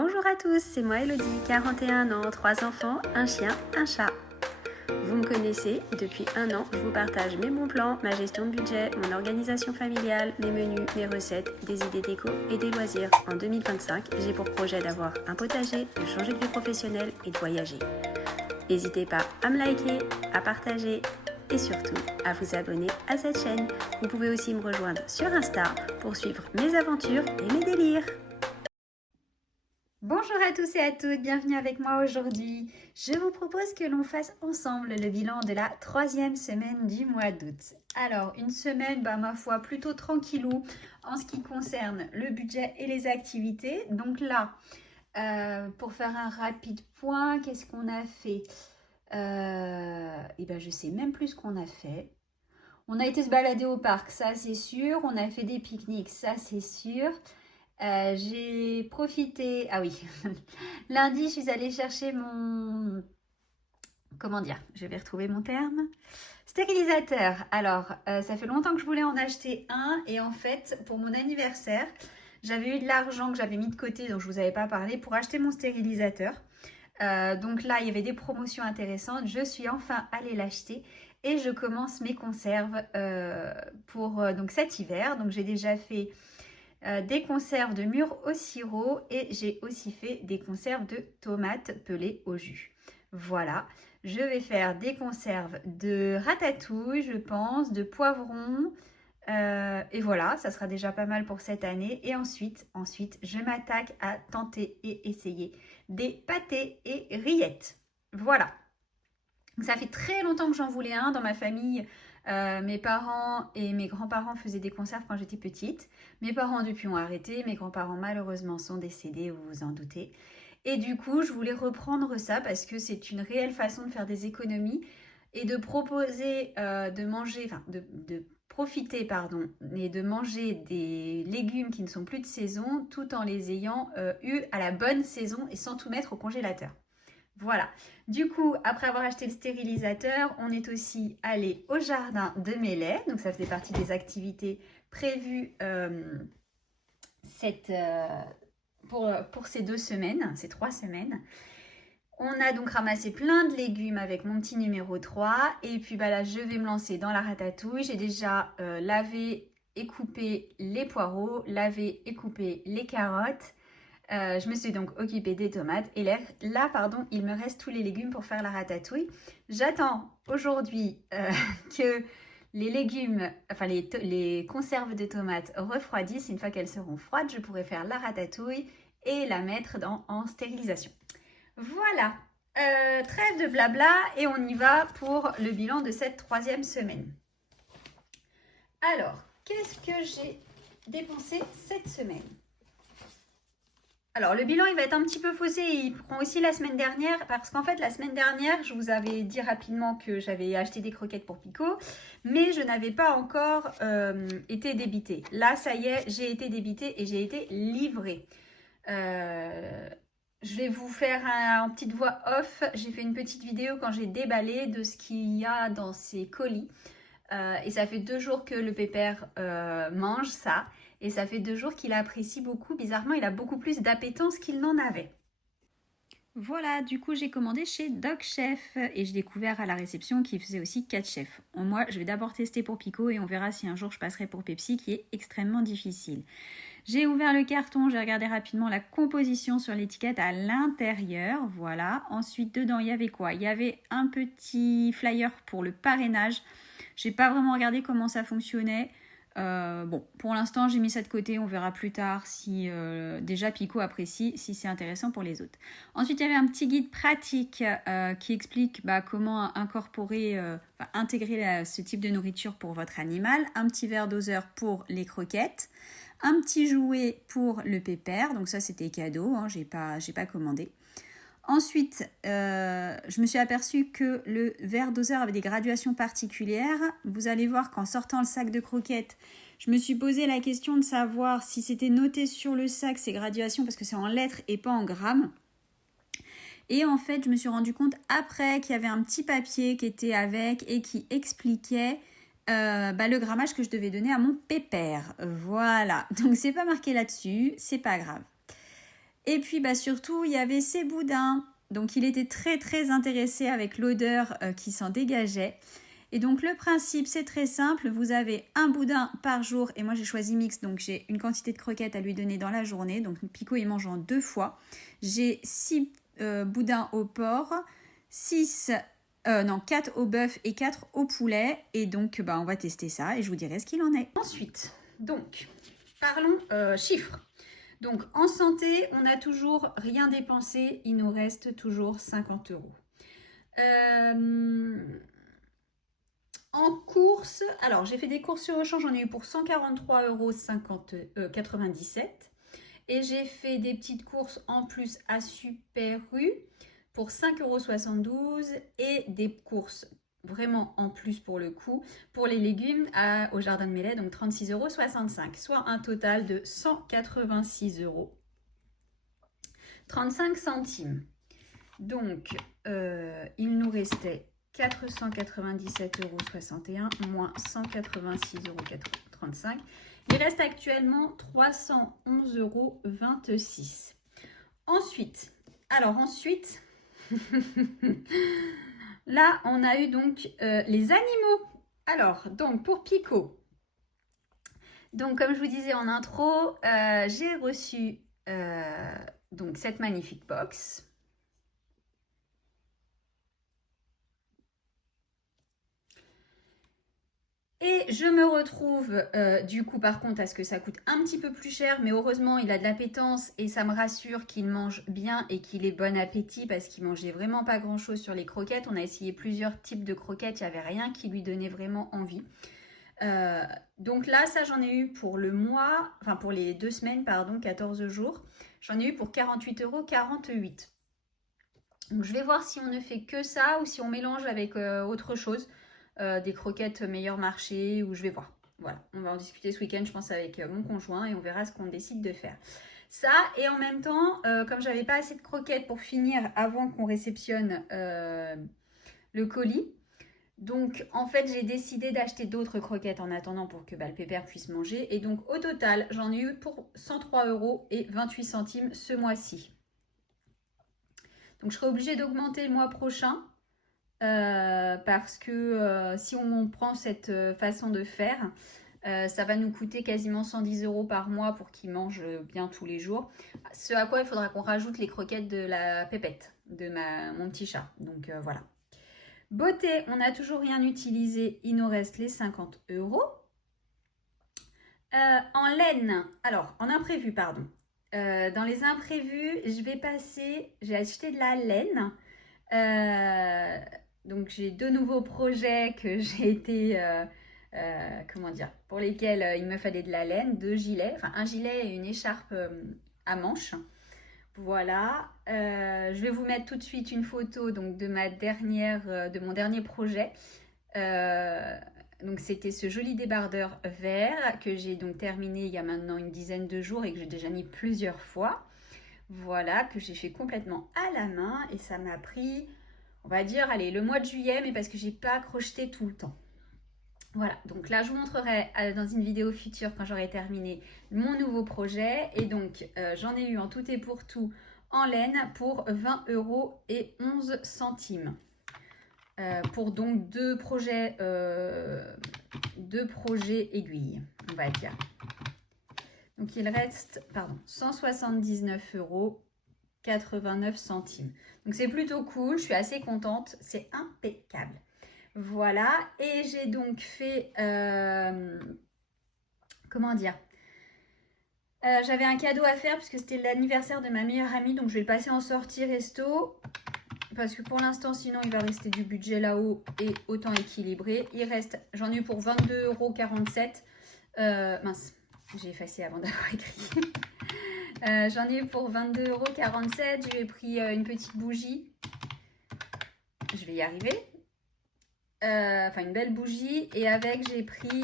Bonjour à tous, c'est moi Elodie, 41 ans, 3 enfants, un chien, un chat. Vous me connaissez, depuis 1 an, je vous partage mes bons plans, ma gestion de budget, mon organisation familiale, mes menus, mes recettes, des idées déco et des loisirs. En 2025, j'ai pour projet d'avoir un potager, de changer de vie professionnelle et de voyager. N'hésitez pas à me liker, à partager et surtout à vous abonner à cette chaîne. Vous pouvez aussi me rejoindre sur Insta pour suivre mes aventures et mes délires. Bonjour à tous et à toutes, bienvenue avec moi aujourd'hui. Je vous propose que l'on fasse ensemble le bilan de la 3e semaine du mois d'août. Alors, une semaine, ma foi, plutôt tranquillou en ce qui concerne le budget et les activités. Donc là, pour faire un rapide point, qu'est-ce qu'on a fait je sais même plus ce qu'on a fait. On a été se balader au parc, ça c'est sûr. On a fait des pique-niques, ça c'est sûr. J'ai profité... Ah oui, lundi, je suis allée chercher mon... Comment dire? Je vais retrouver mon terme. Stérilisateur. Alors, ça fait longtemps que je voulais en acheter un. Et en fait, pour mon anniversaire, j'avais eu de l'argent que j'avais mis de côté, dont je ne vous avais pas parlé, pour acheter mon stérilisateur. Donc là, il y avait des promotions intéressantes. Je suis enfin allée l'acheter. Et je commence mes conserves pour donc cet hiver. Donc j'ai déjà fait... des conserves de mûres au sirop et j'ai aussi fait des conserves de tomates pelées au jus. Voilà, je vais faire des conserves de ratatouille, je pense, de poivrons. Et voilà, ça sera déjà pas mal pour cette année. Et ensuite je m'attaque à tenter et essayer des pâtés et rillettes. Voilà. Ça fait très longtemps que j'en voulais un dans ma famille. Mes parents et mes grands-parents faisaient des conserves quand j'étais petite. Mes parents depuis ont arrêté. Mes grands-parents malheureusement sont décédés, vous vous en doutez. Et du coup, je voulais reprendre ça parce que c'est une réelle façon de faire des économies et de proposer de manger, enfin de profiter, pardon, et de manger des légumes qui ne sont plus de saison tout en les ayant eu à la bonne saison et sans tout mettre au congélateur. Voilà. Du coup, après avoir acheté le stérilisateur, on est aussi allé au jardin de Melay. Donc, ça faisait partie des activités prévues pour ces 2 semaines, ces 3 semaines. On a donc ramassé plein de légumes avec mon petit numéro 3. Et puis là, je vais me lancer dans la ratatouille. J'ai déjà lavé et coupé les poireaux, lavé et coupé les carottes. Je me suis donc occupée des tomates et là, il me reste tous les légumes pour faire la ratatouille. J'attends aujourd'hui que les légumes, enfin les conserves de tomates refroidissent. Une fois qu'elles seront froides, je pourrai faire la ratatouille et la mettre en stérilisation. Voilà, trêve de blabla et on y va pour le bilan de cette 3e semaine. Alors, qu'est-ce que j'ai dépensé cette semaine ? Alors, le bilan, il va être un petit peu faussé. Il prend aussi la semaine dernière parce qu'en fait, la semaine dernière, je vous avais dit rapidement que j'avais acheté des croquettes pour Pico, mais je n'avais pas encore été débitée. Là, ça y est, j'ai été débitée et j'ai été livrée. Je vais vous faire en petite voix off. J'ai fait une petite vidéo quand j'ai déballé de ce qu'il y a dans ces colis. Et ça fait 2 jours que le pépère mange ça. Et ça fait 2 jours qu'il apprécie beaucoup. Bizarrement, il a beaucoup plus d'appétence qu'il n'en avait. Voilà, du coup, j'ai commandé chez Dog Chef et j'ai découvert à la réception qu'il faisait aussi Cat Chef. Moi, je vais d'abord tester pour Pico et on verra si un jour je passerai pour Pepsi, qui est extrêmement difficile. J'ai ouvert le carton, j'ai regardé rapidement la composition sur l'étiquette à l'intérieur. Voilà. Ensuite, dedans, il y avait quoi? Il y avait un petit flyer pour le parrainage. J'ai pas vraiment regardé comment ça fonctionnait. Pour l'instant, j'ai mis ça de côté. On verra plus tard si déjà Pico apprécie, si c'est intéressant pour les autres. Ensuite, il y avait un petit guide pratique qui explique comment intégrer ce type de nourriture pour votre animal. Un petit verre doseur pour les croquettes. Un petit jouet pour le pépère. Donc ça, c'était cadeau. J'ai pas commandé. Ensuite, je me suis aperçue que le verre doseur avait des graduations particulières. Vous allez voir qu'en sortant le sac de croquettes, je me suis posé la question de savoir si c'était noté sur le sac ces graduations parce que c'est en lettres et pas en grammes. Et en fait, je me suis rendu compte après qu'il y avait un petit papier qui était avec et qui expliquait le grammage que je devais donner à mon pépère. Voilà, donc c'est pas marqué là-dessus, c'est pas grave. Et puis bah, surtout, il y avait ces boudins. Donc il était très très intéressé avec l'odeur qui s'en dégageait. Et donc le principe c'est très simple, vous avez un boudin par jour et moi j'ai choisi mix donc j'ai une quantité de croquettes à lui donner dans la journée. Donc Pico il mange en 2 fois. J'ai 6 boudins au porc, 4 au bœuf et 4 au poulet. Et donc bah, on va tester ça et je vous dirai ce qu'il en est. Ensuite, donc parlons chiffres. Donc en santé, on n'a toujours rien dépensé, il nous reste toujours 50 euros. En course, alors j'ai fait des courses sur Auchan, j'en ai eu pour 143,97 € et j'ai fait des petites courses en plus à Super U pour 5,72 € et des courses vraiment en plus pour le coup pour les légumes au Jardin de Melay, donc 36,65 €, soit un total de 186 € 35 centimes. Donc il nous restait 497,61 € moins 186,35 €. Il reste actuellement 311,26 €. Ensuite, là, on a eu donc les animaux. Alors, donc pour Pico, donc comme je vous disais en intro, j'ai reçu donc cette magnifique box. Et je me retrouve du coup par contre à ce que ça coûte un petit peu plus cher, mais heureusement il a de l'appétence et ça me rassure qu'il mange bien et qu'il ait bon appétit parce qu'il mangeait vraiment pas grand chose sur les croquettes. On a essayé plusieurs types de croquettes, il n'y avait rien qui lui donnait vraiment envie. Donc là ça j'en ai eu pour le mois, enfin pour les 2 semaines pardon, 14 jours, j'en ai eu pour 48,48 €. Donc je vais voir si on ne fait que ça ou si on mélange avec autre chose. Des croquettes meilleur marché ou je vais voir. Voilà, on va en discuter ce week-end, je pense, avec mon conjoint et on verra ce qu'on décide de faire. Ça, et en même temps, comme j'avais pas assez de croquettes pour finir avant qu'on réceptionne le colis, donc en fait j'ai décidé d'acheter d'autres croquettes en attendant pour que le pépère puisse manger. Et donc au total, j'en ai eu pour 103,28 € ce mois-ci. Donc je serai obligée d'augmenter le mois prochain. Parce que si on prend cette façon de faire, ça va nous coûter quasiment 110 € par mois pour qu'il mange bien tous les jours. Ce à quoi il faudra qu'on rajoute les croquettes de la pépette de mon petit chat. Donc voilà. Beauté, on n'a toujours rien utilisé, il nous reste les 50 €. En laine, alors en imprévu, pardon. Dans les imprévus, j'ai acheté de la laine. Donc j'ai 2 nouveaux projets que j'ai été, pour lesquels il me fallait de la laine, 2 gilets, enfin un gilet et une écharpe à manches. Voilà, je vais vous mettre tout de suite une photo donc de mon dernier projet. Donc c'était ce joli débardeur vert que j'ai donc terminé il y a maintenant une dizaine de jours et que j'ai déjà mis plusieurs fois. Voilà, que j'ai fait complètement à la main et ça m'a pris, on va dire, allez, le mois de juillet, mais parce que j'ai pas crocheté tout le temps. Voilà, donc là je vous montrerai dans une vidéo future quand j'aurai terminé mon nouveau projet. Et donc j'en ai eu en tout et pour tout en laine pour 20,11 €. Pour donc deux projets aiguilles, on va dire. Donc il reste 179,89 €. Donc c'est plutôt cool, je suis assez contente, c'est impeccable. Voilà, et j'ai donc fait, j'avais un cadeau à faire parce que c'était l'anniversaire de ma meilleure amie, donc je vais le passer en sortie resto. Parce que pour l'instant, sinon, il va rester du budget là-haut et autant équilibré. J'en ai eu pour 22,47 €. Mince, j'ai effacé avant d'avoir écrit. J'en ai eu pour 22,47 €. J'ai pris une petite bougie. Je vais y arriver. Enfin, une belle bougie. Et avec, j'ai pris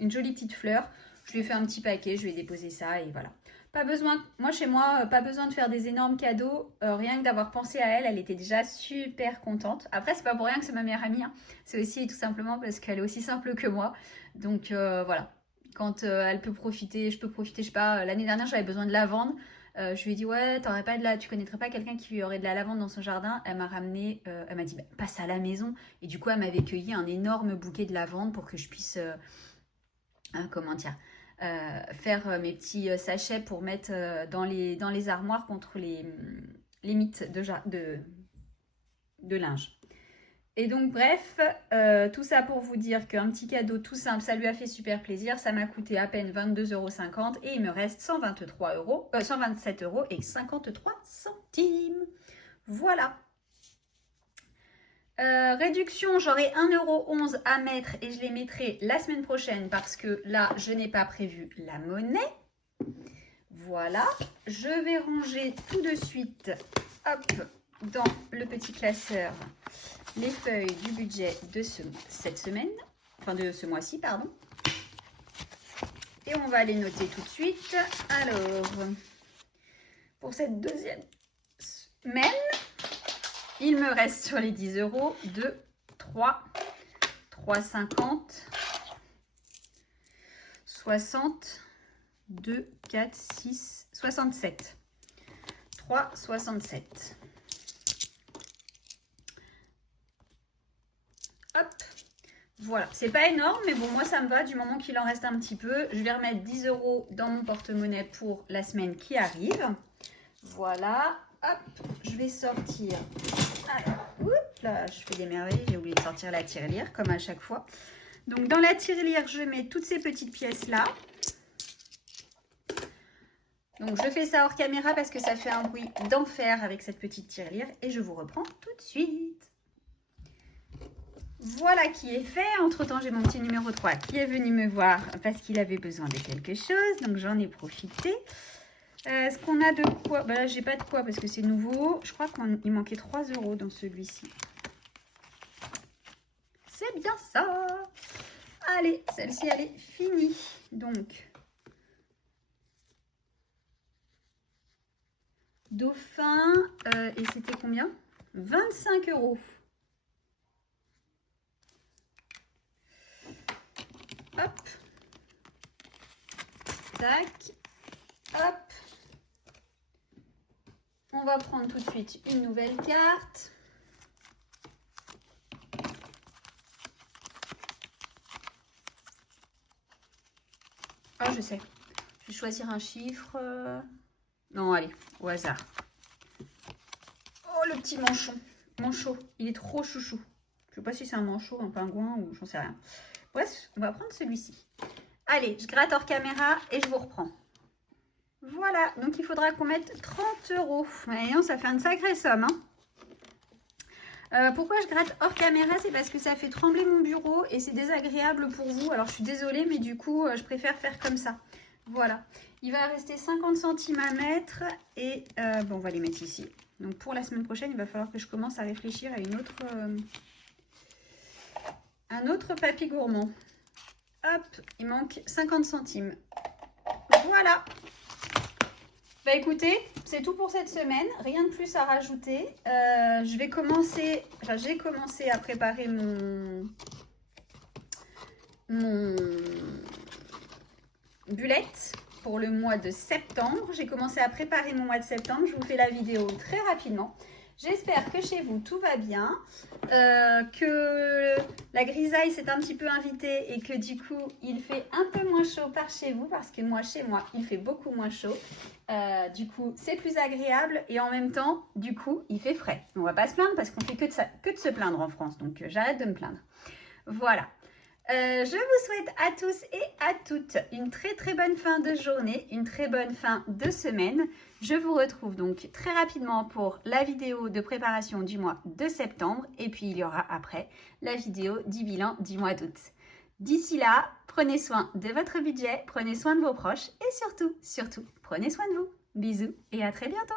une jolie petite fleur. Je lui ai fait un petit paquet. Je lui ai déposé ça et voilà. Pas besoin, moi chez moi, pas besoin de faire des énormes cadeaux. Rien que d'avoir pensé à elle, elle était déjà super contente. Après, c'est pas pour rien que c'est ma meilleure amie. Hein. C'est aussi tout simplement parce qu'elle est aussi simple que moi. Donc voilà, quand elle peut profiter, je peux profiter. Je sais pas, l'année dernière, j'avais besoin de lavande. Je lui ai dit, ouais, tu connaîtrais pas quelqu'un qui aurait de la lavande dans son jardin? Elle m'a ramené, elle m'a dit, bah, passe à la maison. Et du coup, elle m'avait cueilli un énorme bouquet de lavande pour que je puisse, comment dire, faire mes petits sachets pour mettre dans les armoires contre les mythes de linge. Et donc bref, tout ça pour vous dire qu'un petit cadeau tout simple, ça lui a fait super plaisir. Ça m'a coûté à peine 22,50 € et il me reste 127 € et 53 centimes. Voilà. Réduction, j'aurai 1,11 € à mettre et je les mettrai la semaine prochaine parce que là, je n'ai pas prévu la monnaie. Voilà. Je vais ranger tout de suite, hop, dans le petit classeur, les feuilles du budget de cette semaine, enfin de ce mois-ci, pardon. Et on va les noter tout de suite. Alors, pour cette deuxième semaine, il me reste sur les 10 € 2, 3, 3,50, 60, 2, 4, 6, 67. 3,67. Hop, voilà, c'est pas énorme, mais bon, moi ça me va du moment qu'il en reste un petit peu. Je vais remettre 10 € dans mon porte-monnaie pour la semaine qui arrive. Voilà, hop, je vais sortir. Alors, oups, là, je fais des merveilles, j'ai oublié de sortir la tirelire, comme à chaque fois. Donc, dans la tirelire, je mets toutes ces petites pièces-là. Donc, je fais ça hors caméra parce que ça fait un bruit d'enfer avec cette petite tirelire. Et je vous reprends tout de suite. Voilà qui est fait. Entre-temps, j'ai mon petit numéro 3 qui est venu me voir parce qu'il avait besoin de quelque chose. Donc, j'en ai profité. Est-ce qu'on a de quoi? Bah là, j'ai pas de quoi parce que c'est nouveau. Je crois qu'il manquait 3 € dans celui-ci. C'est bien ça. Allez, celle-ci, elle est finie. Donc, dauphin. Et c'était combien? 25 €. Hop. Tac. Hop. On va prendre tout de suite une nouvelle carte. Ah, je sais. Je vais choisir un chiffre. Non, allez, au hasard. Oh, le petit manchon. Manchot, il est trop chouchou. Je ne sais pas si c'est un manchot, un pingouin ou j'en sais rien. Bref, on va prendre celui-ci. Allez, je gratte hors caméra et je vous reprends. Voilà, donc il faudra qu'on mette 30 €. Voyons, ça fait une sacrée somme. Hein. Pourquoi je gratte hors caméra? C'est parce que ça fait trembler mon bureau et c'est désagréable pour vous. Alors, je suis désolée, mais du coup, je préfère faire comme ça. Voilà. Il va rester 50 centimes à mettre et bon, on va les mettre ici. Donc, pour la semaine prochaine, il va falloir que je commence à réfléchir à un autre papier gourmand. Hop, il manque 50 centimes. Voilà. Bah écoutez, c'est tout pour cette semaine, rien de plus à rajouter. J'ai commencé à préparer mon bullet pour le mois de septembre. J'ai commencé à préparer mon mois de septembre, je vous fais la vidéo très rapidement. J'espère que chez vous tout va bien, que la grisaille s'est un petit peu invitée et que du coup il fait un peu moins chaud par chez vous parce que moi chez moi il fait beaucoup moins chaud. Du coup c'est plus agréable et en même temps du coup il fait frais. On va pas se plaindre parce qu'on fait que de se plaindre en France, donc j'arrête de me plaindre. Voilà. Je vous souhaite à tous et à toutes une très très bonne fin de journée, une très bonne fin de semaine. Je vous retrouve donc très rapidement pour la vidéo de préparation du mois de septembre et puis il y aura après la vidéo du bilan du mois d'août. D'ici là, prenez soin de votre budget, prenez soin de vos proches et surtout, prenez soin de vous. Bisous et à très bientôt.